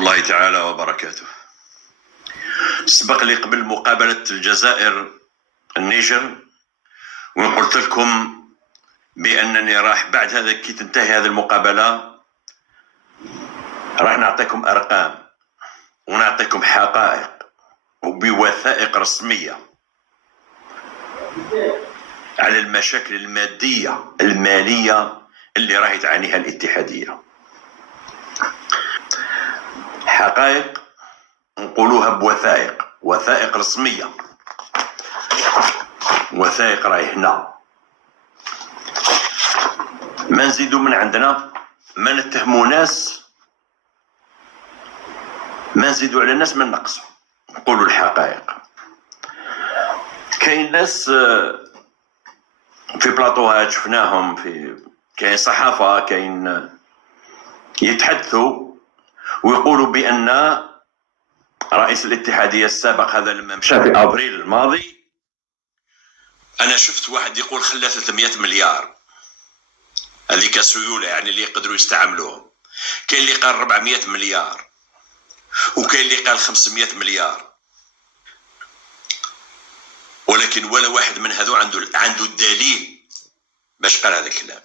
الله تعالى وبركاته. سبق لي قبل مقابلة الجزائر النيجر وين قلت لكم بأنني راح بعد هذا كي تنتهي هذه المقابلة راح نعطيكم أرقام ونعطيكم حقائق وبوثائق رسمية على المشاكل المادية المالية اللي راهي تعانيها الاتحادية. حقائق نقولوها بوثائق، وثائق رسمية، وثائق راهي هنا، ما نزيدو من عندنا، ما نتهمو ناس، ما نزيدو على الناس، ما نقصو، نقولو الحقائق. كاين ناس في بلاطوهات شفناهم، كاين صحافة، كاين يتحدثوا ويقولوا بأن رئيس الاتحادية السابق هذا لما مشى في أبريل الماضي أنا شفت واحد يقول خلى 300 مليار هذيك سيولة يعني اللي يقدروا يستعملوهم. كاين اللي قال 400 مليار وكاين اللي قال 500 مليار، ولكن ولا واحد من هذو عنده الدليل باش قال هذا الكلام.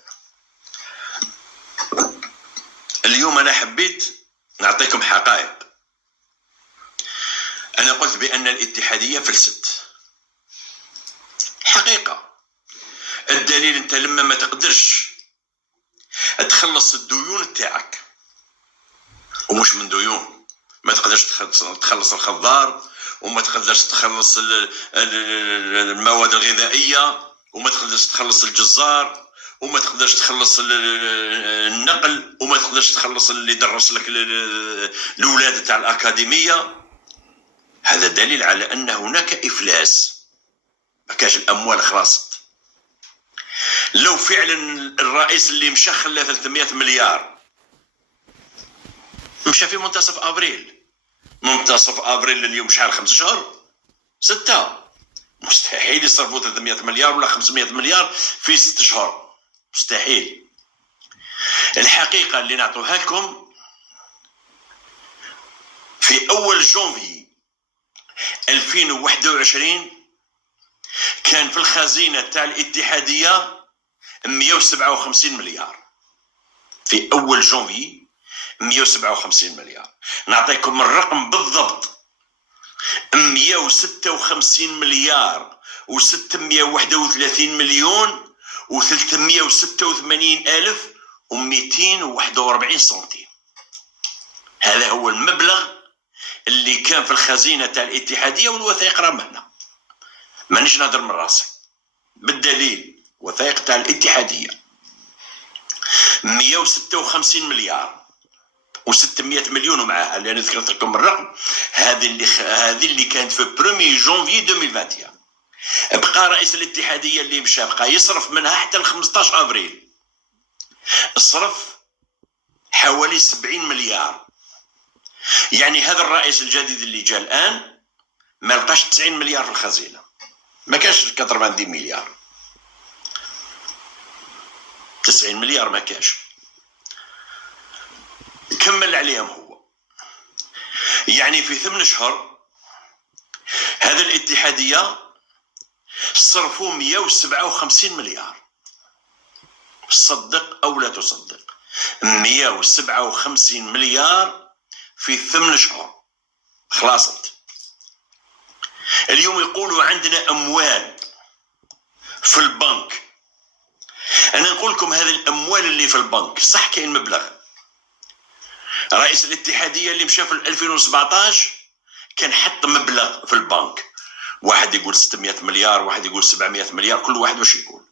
اليوم أنا حبيت نعطيكم حقائق. أنا قلت بأن الاتحادية فلست، حقيقة. الدليل أنت لما ما تقدرش تخلص الديون تاعك، ومش من ديون، ما تقدرش تخلص الخضار، وما تقدرش تخلص المواد الغذائية، وما تقدرش تخلص الجزار، وما تقدرش تخلص النقل، وما تقدرش تخلص اللي درس لك الأولاد تاع الأكاديمية. هذا دليل على أن هناك إفلاس، ما كاش الأموال خلاصت. لو فعلا الرئيس اللي مشى خلى 300 مليار مشى في منتصف أبريل، منتصف أبريل اليوم شحال؟ 5 شهور 6، مستحيل يصرفوا 300 مليار ولا 500 مليار في 6 شهور، مستحيل. الحقيقة اللي نعطوها لكم في أول جونفي 2021 كان في الخزينة تاع الاتحادية 157 مليار. في أول جونفي 157 مليار. نعطيكم الرقم بالضبط، 156 مليار و631 مليون و386 ألف و241 سنتيم. هذا هو المبلغ اللي كان في الخزينة تاع الاتحادية، والوثائق راهم هنا، مانيش نهضر من راسي، بالدليل وثائق تاع الاتحادية 156 مليار و600 مليون ومعها، لأن ذكرت لكم الرقم. هذه اللي كانت في 1 جونفي 2021. بقى رئيس الاتحادية اللي مشى بقى يصرف منها حتى ل 15 أبريل، الصرف حوالي 70 مليار. يعني هذا الرئيس الجديد اللي جاء الآن ما لقاش 90 مليار في الخزينة، ما كاش 90 مليار، 90 مليار ما كاش. كمل عليهم هو. يعني في 8 شهور هذا الاتحادية صرفوا 157 مليار. صدق أو لا تصدق، 157 مليار في 8 شهور خلاصت. اليوم يقولوا عندنا أموال في البنك. أنا نقول لكم هذه الأموال اللي في البنك صح كاين مبلغ. رئيس الاتحادية اللي مشى في 2017 كان حط مبلغ في البنك، واحد يقول 600 مليار، واحد يقول 700 مليار، كل واحد واش يقول.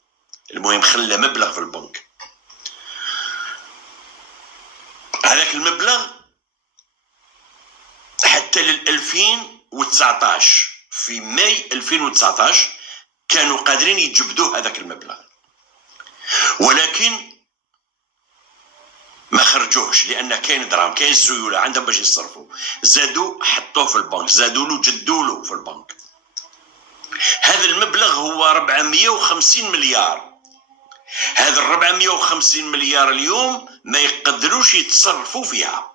المهم خلى مبلغ في البنك. هذاك المبلغ حتى لل 2019 في ماي 2019 كانوا قادرين يجبدوه هذاك المبلغ، ولكن ما خرجوهش لأن كاين دراهم، كاين سيولة عندهم باش يصرفوا، زادوا حطوه في البنك، زادوا له جدوا له في البنك. هذا المبلغ هو 450 مليار. هذا 450 مليار اليوم ما يقدروش يتصرفوا فيها.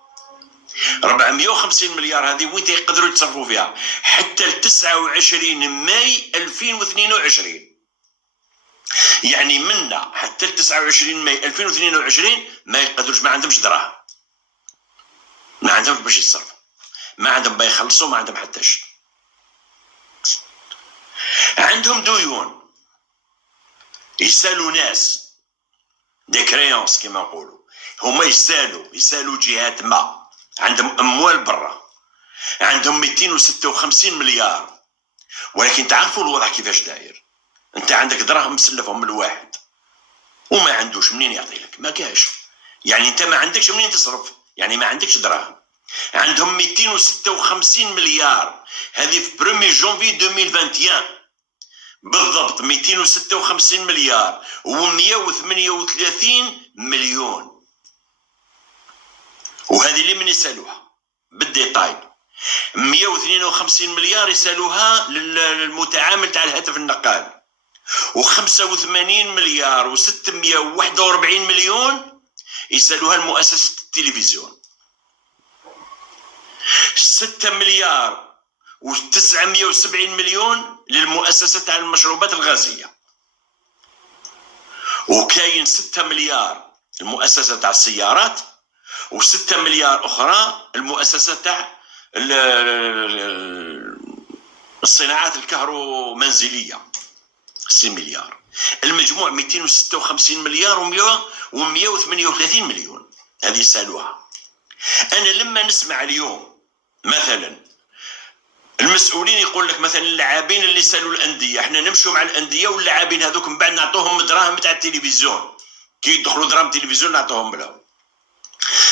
450 مليار هذه وين يقدروا يتصرفوا فيها؟ حتى ل 29 ماي 2022. يعني منا حتى ل 29 ماي 2022 ما يقدروش، ما عندهمش دراهم، ما عندهمش باش يتصرفوا، ما عندهم باش يخلصوا، ما عندهم حتى شيء. عندهم ديون، يسالوا ناس دي كريونس كما نقولوا، هما يسالوا جهات ما، عندهم اموال برا، عندهم 256 مليار. ولكن تعرفوا الوضع كيفاش داير؟ انت عندك دراهم مسلفهم من الواحد وما عندوش منين يعطي لك، ما كاش. يعني انت ما عندكش منين تصرف، يعني ما عندكش دراهم. عندهم 256 مليار، هذه في 1 جونفي 2021 بالضبط. 256 مليار و138 مليون، وهذه اللي من يسالوها بالديتاي. 152 مليار يسالوها للمتعامل تاع الهاتف النقال، و85 مليار و641 مليون يسالوها لمؤسسة التلفزيون. 6 مليار و970 مليون للمؤسسة تاع المشروبات الغازية، وكاين 6 مليار المؤسسة تاع السيارات، و6 مليار أخرى المؤسسة تاع الصناعات الكهرومنزلية 6 مليار. المجموع 256 مليار و138 مليون هذه سالوها. أنا لما نسمع اليوم مثلا المسؤولين يقول لك مثلا اللاعبين اللي سالوا الأندية، احنا نمشوا مع الأندية واللاعبين هذوك من بعد نعطوهم دراهم تاع التلفزيون، كي يدخلوا دراهم التلفزيون نعطوهم لهم.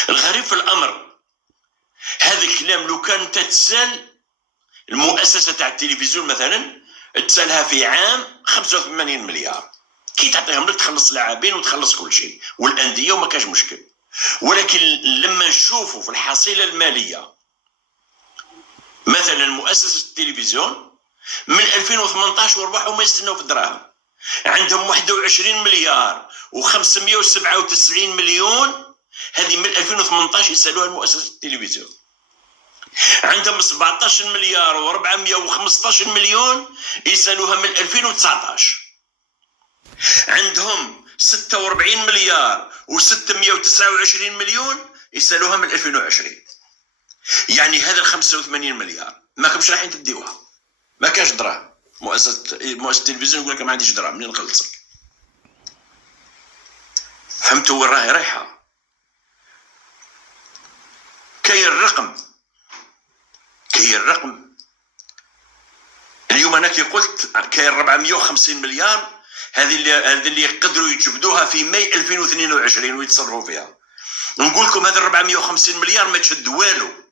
الغريب في الأمر هذا الكلام لو كان انت تسال المؤسسة تاع التلفزيون مثلا، تسالها في عام 85 مليار، كي تعطيهم لك تخلص لاعبين وتخلص كل شيء والأندية وما كاش مشكل. ولكن لما نشوفوا في الحصيلة المالية مثلا مؤسسة التلفزيون من 2018 وربحوا ما يستنوا في الدراهم، عندهم 21 مليار و597 مليون، هذه من 2018 يسالوها المؤسسة التلفزيون. عندهم 17 مليار و415 مليون يسالوها من 2019. عندهم 46 مليار و629 مليون يسالوها من 2020. يعني هذا ال 85 مليار ما كمش رايحين تديوها، ما كاش دراهم. مؤسسة التلفزيون يقول لك ما عنديش دراهم منين نخلصك. فهمتوا وين راهي رايحة؟ كاين الرقم اليوم. انا كي قلت كاين 450 مليار هذه اللي يقدروا يجبدوها في ماي 2022 ويتصرفوا فيها. نقول لكم هذا 450 مليار ما تشد والو.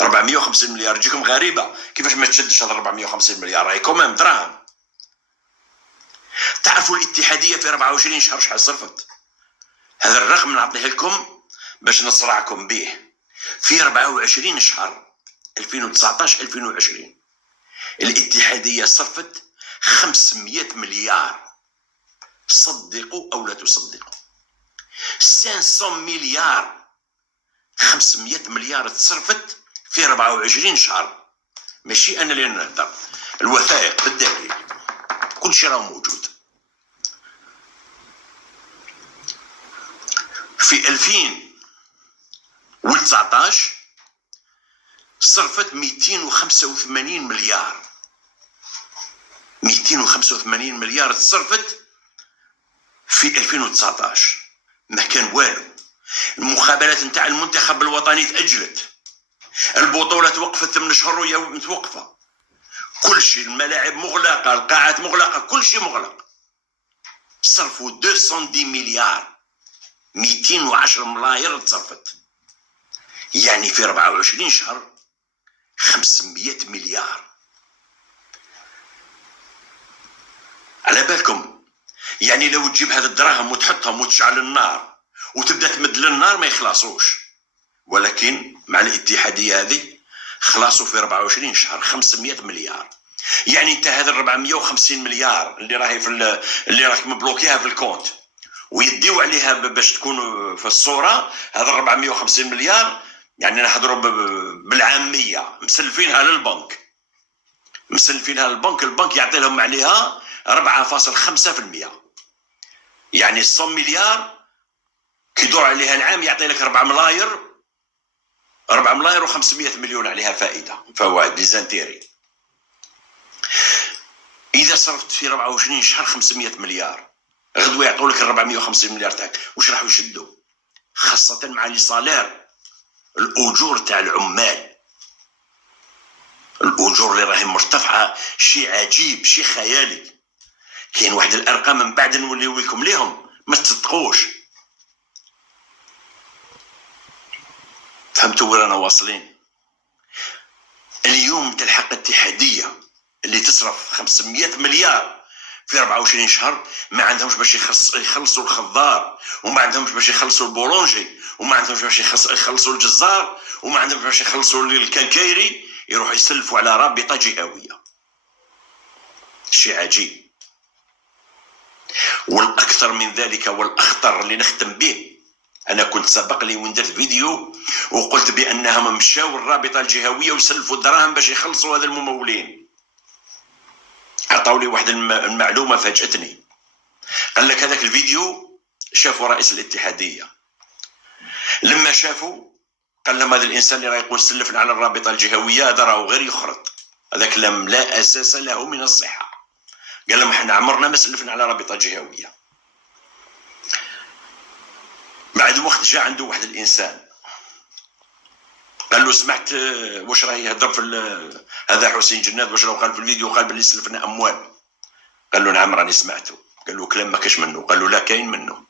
450 مليار تجيكم غريبه، كيفاش ما تشدش هذا 450 مليار؟ راهي كومام دراهم. تعرفوا الاتحاديه في 24 شهر شحال صرفت؟ هذا الرقم نعطيه لكم باش نصرعكم به. في 24 شهر 2019 2020 الاتحاديه صرفت 500 مليار. صدقوا او لا تصدقوا، 500 مليار، 500 مليار تصرفت في 24 شهر. ماشي انا اللي نهضر، الوثائق بالدليل، كل شيء راه موجود. في 2019 صرفت 285 مليار. 285 مليار تصرفت في 2019، ما كان والو. المخابرات نتاع المنتخب الوطني تأجلت، البطولة توقفت 8 شهور وهي متوقفة، كل شيء، الملاعب مغلقة، القاعات مغلقة، كل شيء مغلق. صرفوا 210 مليار، 210 ملاير تصرفت. يعني في 24 شهر 500 مليار. على بالكم يعني لو تجيب هذا الدراهم وتحطهم وتشعل النار وتبدا تمد للنار ما يخلصوش. ولكن مع الاتحاديه هذه خلاصوا في 24 شهر 500 مليار. يعني انت هذا 450 مليار اللي راهي اللي راك مبلوكيها في الكونت ويديو عليها باش تكون في الصوره، هذا 450 مليار يعني نحضروا بالعاميه، مسلفينها للبنك، البنك يعطي لهم عليها 4.5%. يعني 100 مليار كيدور عليها العام يعطي لك 4 ملاير و500 مليون عليها فوائد ليزانتيري. اذا صرفت في 24 شهر 500 مليار، غدوه يعطوا لك 450 مليار تاعك، واش راحوا يشدوا؟ خاصه مع لي صالير، الاجور تاع العمال، الاجور اللي راهي مرتفعه، شيء عجيب، شيء خيالي. كاين واحد الارقام من بعد نوليو لكم ليهم ما تصدقوش. فهمتوا وين رانا واصلين؟ اليوم تلحق الاتحاديه اللي تصرف 500 مليار في 24 شهر، ما عندهمش باش يخلصوا الخضار، وما عندهمش باش يخلصوا البولونجي، وما عندهمش باش يخلصوا الجزار، وما عندهمش باش يخلصوا الكنكايري، يروحوا يسلفوا على رابطه جهويه. شيء عجيب. والاكثر من ذلك والاخطر اللي نختم به، انا كنت سبق لي وين درت فيديو وقلت بانهم مشاو الرابطه الجهويه وسلفوا الدراهم باش يخلصوا هذا الممولين. عطاو لي واحد المعلومه فاجاتني، قال لك هذاك الفيديو شافوا رئيس الاتحاديه، لما شافوا قال لهم هذا الانسان اللي راه يقول سلفنا على الرابطه الجهويه هذا راه غير يخرط، هذا كلام لا اساس له من الصحه. قال لهم احنا عمرنا ما سلفنا على رابطه جهويه. بعد وقت جاء عنده واحد الانسان قال له سمعت واش راه يهضر في هذا حسين جناد، واش راه قال في الفيديو قال بلي سلفنا اموال؟ قال له نعم راني سمعته. قال له كلام ما كاش منه. قال له لا كاين منه.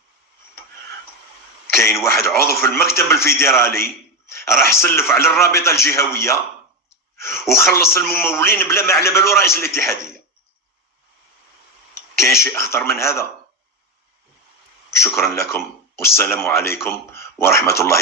كاين واحد عضو في المكتب الفيدرالي راح سلف على الرابطه الجهويه وخلص الممولين بلا ما على بالو رئيس الاتحاديه. كاين شيء اخطر من هذا؟ شكرا لكم والسلام عليكم ورحمه الله.